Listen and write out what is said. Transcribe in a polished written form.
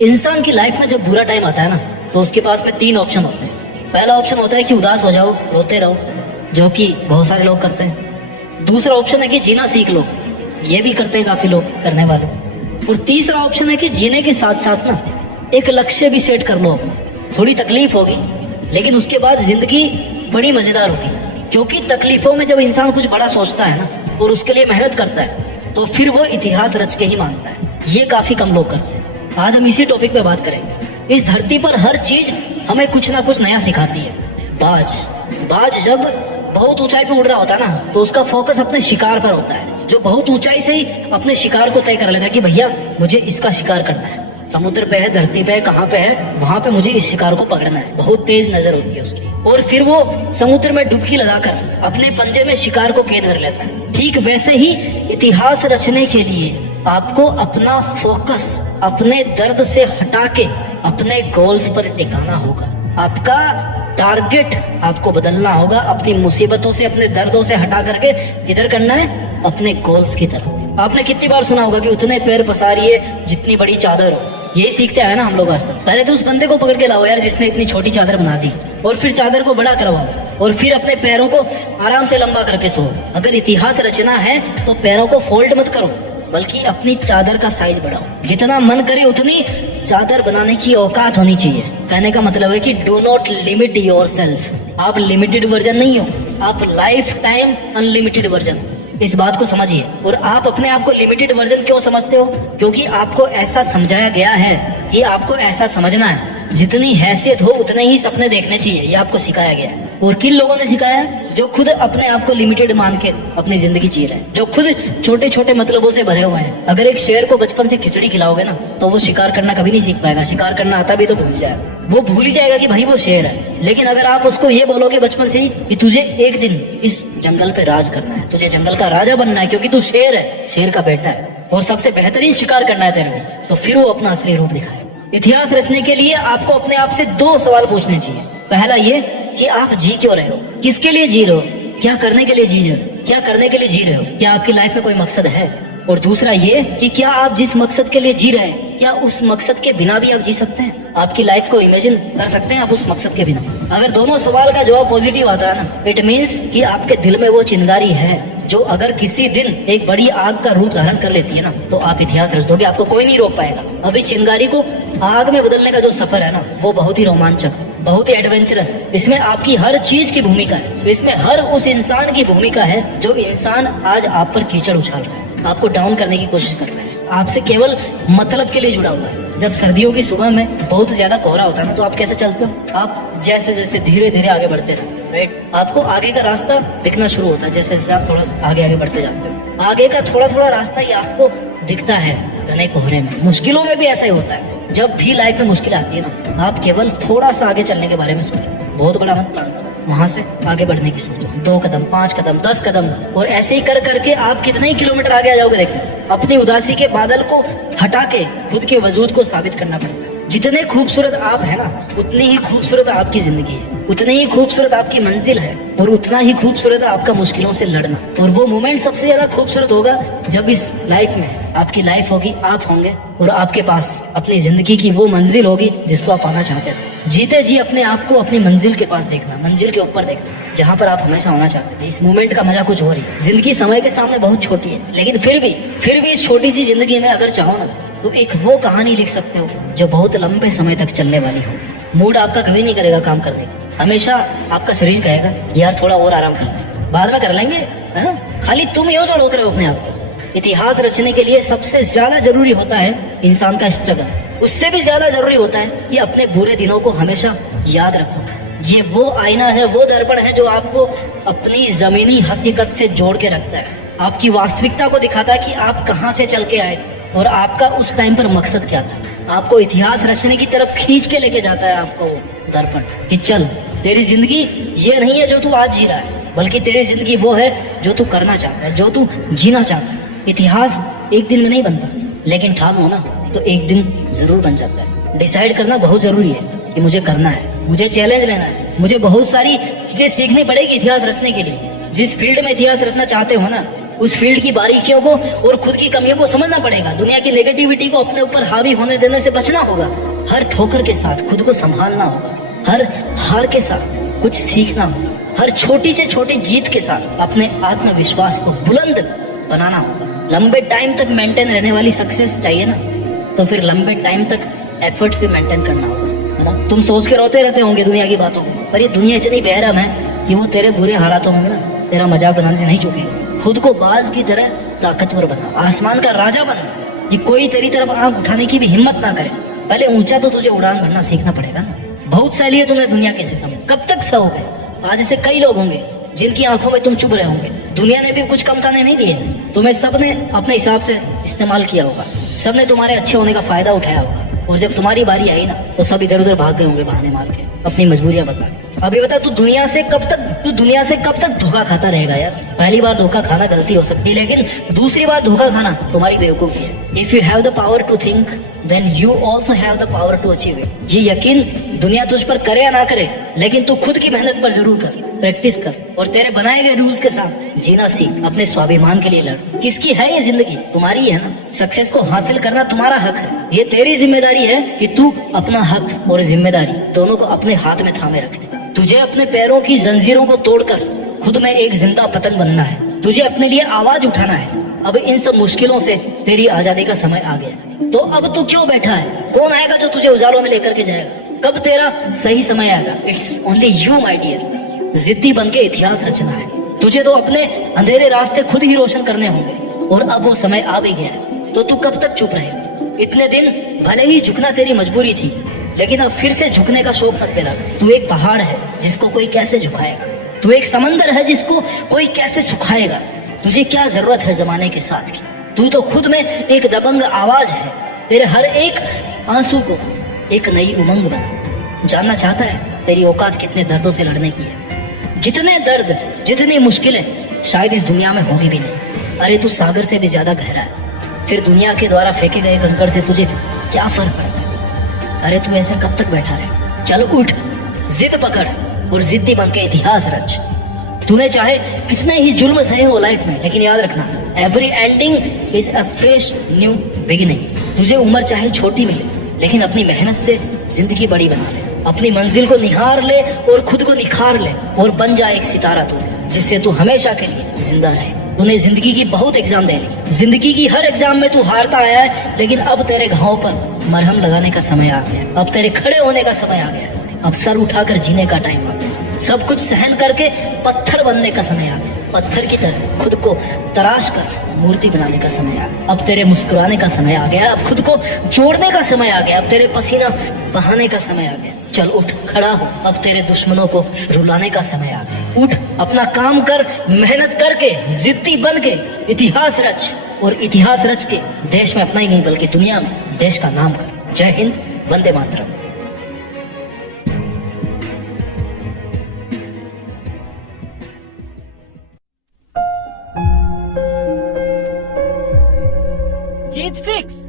इंसान की लाइफ में जब बुरा टाइम आता है ना, तो उसके पास में तीन ऑप्शन होते हैं। पहला ऑप्शन होता है कि उदास हो जाओ, रोते रहो, जो कि बहुत सारे लोग करते हैं। दूसरा ऑप्शन है कि जीना सीख लो, ये भी करते हैं काफी लोग करने वाले। और तीसरा ऑप्शन है कि जीने के साथ साथ ना एक लक्ष्य भी सेट कर लो अपना। थोड़ी तकलीफ होगी, लेकिन उसके बाद जिंदगी बड़ी मजेदार होगी, क्योंकि तकलीफों में जब इंसान कुछ बड़ा सोचता है ना और उसके लिए मेहनत करता है, तो फिर वो इतिहास रच के ही मानता है। ये काफी कम लोग करते हैं। आज हम इसी टॉपिक पे बात करेंगे। इस धरती पर हर चीज हमें कुछ ना कुछ नया सिखाती है। बाज जब बहुत ऊंचाई पे उड़ रहा होता है ना, तो उसका फोकस अपने शिकार पर होता है। जो बहुत ऊंचाई से ही अपने शिकार को तय कर लेता है कि भैया मुझे इसका शिकार करना है। समुद्र पे है, धरती पे है, कहाँ पे है, वहां पे मुझे इस शिकार को पकड़ना है। बहुत तेज नजर होती है उसकी, और फिर वो समुद्र में डुबकी लगाकर अपने पंजे में शिकार को कैद कर लेता है। ठीक वैसे ही इतिहास रचने के लिए आपको अपना फोकस अपने दर्द से हटा के अपने गोल्स पर टिकाना होगा। आपका टारगेट आपको बदलना होगा। अपनी मुसीबतों से, अपने दर्दों से हटा करके किधर करना है? अपने गोल्स की तरफ। आपने कितनी बार सुना होगा कि उतने पैर पसारिए जितनी बड़ी चादर हो। यही सीखते आए ना हम लोग आज तक। पहले तो उस बंदे को पकड़ के लाओ यार जिसने इतनी छोटी चादर बना दी, और फिर चादर को बड़ा करवाओ, और फिर अपने पैरों को आराम से लंबा करके सो। अगर इतिहास रचना है तो पैरों को फोल्ड मत करो, बल्कि अपनी चादर का साइज बढ़ाओ। जितना मन करे उतनी चादर बनाने की औकात होनी चाहिए। कहने का मतलब है कि डू नॉट लिमिट योरसेल्फ। आप लिमिटेड वर्जन नहीं हो, आप लाइफ टाइम अनलिमिटेड वर्जन। इस बात को समझिए। और आप अपने आप को लिमिटेड वर्जन क्यों समझते हो? क्योंकि आपको ऐसा समझाया गया है कि आपको ऐसा समझना है, जितनी हैसियत हो उतने ही सपने देखने चाहिए। ये आपको सिखाया गया है। और किन लोगों ने सिखाया है? जो खुद अपने आप को लिमिटेड मान के अपनी जिंदगी जी रहे हैं, जो खुद छोटे छोटे मतलबों से भरे हुए हैं। अगर एक शेर को बचपन से खिचड़ी खिलाओगे ना, तो वो शिकार करना कभी नहीं सीख पाएगा। शिकार करना आता भी तो भूल जाएगा। वो भूल ही जाएगा कि भाई वो शेर है। लेकिन अगर आप उसको ये बोलोगे बचपन से ही कि तुझे एक दिन इस जंगल पे राज करना है, तुझे जंगल का राजा बनना है, क्योंकि तू शेर है, शेर का बेटा है, और सबसे बेहतरीन शिकार करना है तेरे को, तो फिर वो अपना असली रूप दिखाए। इतिहास रचने के लिए आपको अपने आप से दो सवाल पूछने चाहिए। पहला ये कि आप जी क्यों रहे हो, किसके लिए जी रहे हो, क्या करने के लिए जी रहे हो, क्या करने के लिए जी रहे हो, क्या आपकी लाइफ में कोई मकसद है। और दूसरा ये कि क्या आप जिस मकसद के लिए जी रहे हैं, क्या उस मकसद के बिना भी आप जी सकते हैं? आपकी लाइफ को इमेजिन कर सकते हैं आप उस मकसद के बिना? अगर दोनों सवाल का जवाब पॉजिटिव आता है ना, इट मीन्स कि आपके दिल में वो चिंगारी है जो अगर किसी दिन एक बड़ी आग का रूप धारण कर लेती है ना, तो आप इतिहास रच दोगे। आपको कोई नहीं रोक पाएगा। अब इस चिंगारी को आग में बदलने का जो सफर है ना, वो बहुत ही रोमांचक है, बहुत ही एडवेंचरस है। इसमें आपकी हर चीज की भूमिका है। इसमें हर उस इंसान की भूमिका है जो इंसान आज आप पर कीचड़ उछाल रहा है, आपको डाउन करने की कोशिश कर रहा है, आपसे केवल मतलब के लिए जुड़ा हुआ है। जब सर्दियों की सुबह में बहुत ज्यादा कोहरा होता है ना, तो आप कैसे चलते हो? आप जैसे जैसे धीरे धीरे आगे बढ़ते हैं, राइट, आपको आगे का रास्ता दिखना शुरू होता है। जैसे जैसे आप थोड़ा आगे आगे बढ़ते जाते हो, आगे का थोड़ा थोड़ा रास्ता ही आपको दिखता है घने कोहरे में। मुश्किलों में भी ऐसा ही होता है। जब भी लाइफ में मुश्किल आती है ना, आप केवल थोड़ा सा आगे चलने के बारे में सोचो, बहुत बड़ा मत प्लान करो, वहां से आगे बढ़ने की सोचो। 2 कदम, 5 कदम, 10 कदम, और ऐसे ही कर करके आप कितने ही किलोमीटर आगे आ जाओगे। देखिए, अपनी उदासी के बादल को हटा के खुद के वजूद को साबित करना पड़ता है। जितने खूबसूरत आप है ना, उतनी ही खूबसूरत आपकी जिंदगी है, उतनी ही खूबसूरत आपकी मंजिल है, और उतना ही खूबसूरत आपका मुश्किलों से लड़ना। और वो मोमेंट सबसे ज्यादा खूबसूरत होगा जब इस लाइफ में आपकी लाइफ होगी, आप होंगे, और आपके पास अपनी जिंदगी की वो मंजिल होगी जिसको आप पाना चाहते थे। जीते जी अपने आप को अपनी मंजिल के पास देखना, मंजिल के ऊपर देखना, जहाँ पर आप हमेशा होना चाहते थे। इस मोमेंट का मजा कुछ हो रही है। जिंदगी समय के सामने बहुत छोटी है, लेकिन फिर भी इस छोटी सी जिंदगी में अगर चाहो ना, तो एक वो कहानी लिख सकते हो जो बहुत लंबे समय तक चलने वाली हो। मूड आपका कभी नहीं करेगा काम करने का। हमेशा आपका शरीर कहेगा यार थोड़ा और आराम कर ले, बाद में कर लेंगे, है ना? खाली तुम ही हो जो रोक रहे हो अपने आप को। इतिहास रचने के लिए सबसे ज्यादा जरूरी होता है इंसान का स्ट्रगल। उससे भी ज्यादा जरूरी होता है कि अपने बुरे दिनों को हमेशा याद रखो। ये वो आईना है, वो दर्पण है जो आपको अपनी जमीनी हकीकत से जोड़ के रखता है। आपकी वास्तविकता को दिखाता है कि आप कहाँ से चल के आए थे और आपका उस टाइम पर मकसद क्या था। आपको इतिहास रचने की तरफ खींच के लेके जाता है आपको वो दर्पण, कि चल तेरी जिंदगी ये नहीं है जो तू आज जी रहा है, बल्कि तेरी जिंदगी वो है जो तू करना चाहता है, जो तू जीना चाहता है। इतिहास एक दिन में नहीं बनता, लेकिन ठान लो ना तो एक दिन जरूर बन जाता है। डिसाइड करना बहुत जरूरी है कि मुझे करना है, मुझे चैलेंज लेना है, मुझे बहुत सारी चीजें सीखनी पड़ेगी इतिहास रचने के लिए। जिस फील्ड में इतिहास रचना चाहते हो ना, उस फील्ड की बारीकियों को और खुद की कमियों को समझना पड़ेगा। दुनिया की नेगेटिविटी को अपने ऊपर हावी होने देने से बचना होगा। हर ठोकर के साथ खुद को संभालना होगा। हर हार के साथ कुछ सीखना होगा। हर छोटी से छोटी जीत के साथ अपने आत्मविश्वास को बुलंद बनाना होगा। लंबे टाइम तक मेंटेन रहने वाली सक्सेस चाहिए ना, तो फिर लंबे टाइम तक एफर्ट्स भी मेंटेन करना होगा, है ना। तुम सोच के रोते रहते होंगे दुनिया की बातों को, पर ये दुनिया इतनी बेरहम है कि वो तेरे बुरे हालातों में ना तेरा मजाक बनाने से नहीं चुकेगी। खुद को बाज की तरह ताकतवर बना, आसमान का राजा बना, कि कोई तेरी तरफ आंख उठाने की भी हिम्मत ना करे। पहले ऊंचा तो तुझे उड़ान भरना सीखना पड़ेगा ना। बहुत सैली है तुम्हें दुनिया के सितम, कब तक सहोगे। आज ऐसे कई लोग होंगे जिनकी आंखों में तुम चुभ रहे होंगे। दुनिया ने भी कुछ कम ताने नहीं दिए, तुम्हें सबने अपने हिसाब से इस्तेमाल किया होगा। सबने तुम्हारे अच्छे होने का फायदा उठाया होगा, और जब तुम्हारी बारी आई ना तो सब इधर उधर भाग गए होंगे बहाने मार के, अपनी मजबूरियां बता के। अभी बता, तू दुनिया से कब तक धोखा खाता रहेगा यार। पहली बार धोखा खाना गलती हो सकती है, लेकिन दूसरी बार धोखा खाना तुम्हारी बेवकूफी है। If you have the power to think then you also have the power to achieve it. ये यकीन दुनिया तुझ पर करे या ना करे, लेकिन तू खुद की मेहनत पर जरूर कर, प्रैक्टिस कर, और तेरे बनाए गए रूल्स के साथ जीना सीख। अपने स्वाभिमान के लिए लड़। किसकी है ये जिंदगी? तुम्हारी है ना। सक्सेस को हासिल करना तुम्हारा हक है। ये तेरी जिम्मेदारी है कि तू अपना हक और जिम्मेदारी दोनों को अपने हाथ में थामे रखे। तुझे अपने पैरों की जंजीरों को तोड़कर खुद में एक जिंदा पतंग बनना है। तुझे अपने लिए आवाज उठाना है। अब इन सब मुश्किलों से तेरी आजादी का समय आ गया, तो अब तू क्यों बैठा है? कौन आएगा जो तुझे उजालों में लेकर के जाएगा? कब तेरा सही समय आएगा? It's only you my dear. जिद्दी बन के इतिहास रचना है। तुझे तो अपने अंधेरे रास्ते खुद ही रोशन करने होंगे, और अब वो समय आ भी गया है। तो तू कब तक चुप रहेगा? इतने दिन भले ही झुकना तेरी मजबूरी थी, लेकिन अब फिर से झुकने का शौक मत पैदा कर। तू एक पहाड़ है जिसको कोई कैसे झुकाएगा। तू एक समंदर है जिसको कोई कैसे सुखाएगा। तुझे क्या जरूरत है जमाने के साथ की? तू तो खुद में एक दबंग आवाज है। तेरे हर एक आंसू को एक नई उमंग बना। जानना चाहता है तेरी औकात कितने दर्दों से लड़ने की है? जितने दर्द, जितनी मुश्किलें शायद इस दुनिया में होगी भी नहीं। अरे तू सागर से भी ज्यादा गहरा है। फिर दुनिया के द्वारा फेंके गए कंकड़ से तुझे क्या फर्क पड़ता है? अरे तू ऐसे कब तक बैठा रहे? चल उठ, जिद पकड़, और जिद्दी बन के इतिहास रच। तूने चाहे कितने ही जुल्म सहे हो लाइफ में, लेकिन याद रखना, every ending is a fresh new beginning. तुझे उम्र चाहे छोटी मिले, लेकिन अपनी मेहनत से जिंदगी बड़ी बना ले। अपनी मंजिल को निहार ले और खुद को निखार ले, और बन जा एक सितारा तू, जिससे तू हमेशा के लिए जिंदा रहे। तूने जिंदगी की बहुत एग्जाम दे ली। जिंदगी की हर एग्जाम में तू हारता आया है, लेकिन अब तेरे घावों पर मरहम लगाने का समय आ गया। अब तेरे खड़े होने का समय आ गया। अब सर उठाकर जीने का टाइम आ गया। सब कुछ सहन करके पत्थर बनने का समय आ गया। पत्थर की तरह खुद को तराश कर मूर्ति बनाने का समय आ गया। अब तेरे मुस्कुराने का समय आ गया। अब खुद को जोड़ने का समय आ गया। अब तेरे पसीना बहाने का समय आ गया। चल उठ, खड़ा हो। अब तेरे दुश्मनों को रुलाने का समय आ गया। उठ, अपना काम कर, मेहनत करके, जिद्दी बन के इतिहास रच, और इतिहास रच के देश में अपना ही नहीं बल्कि दुनिया में देश का नाम कर। जय हिंद, वंदे मातरम। जीत फिक्स।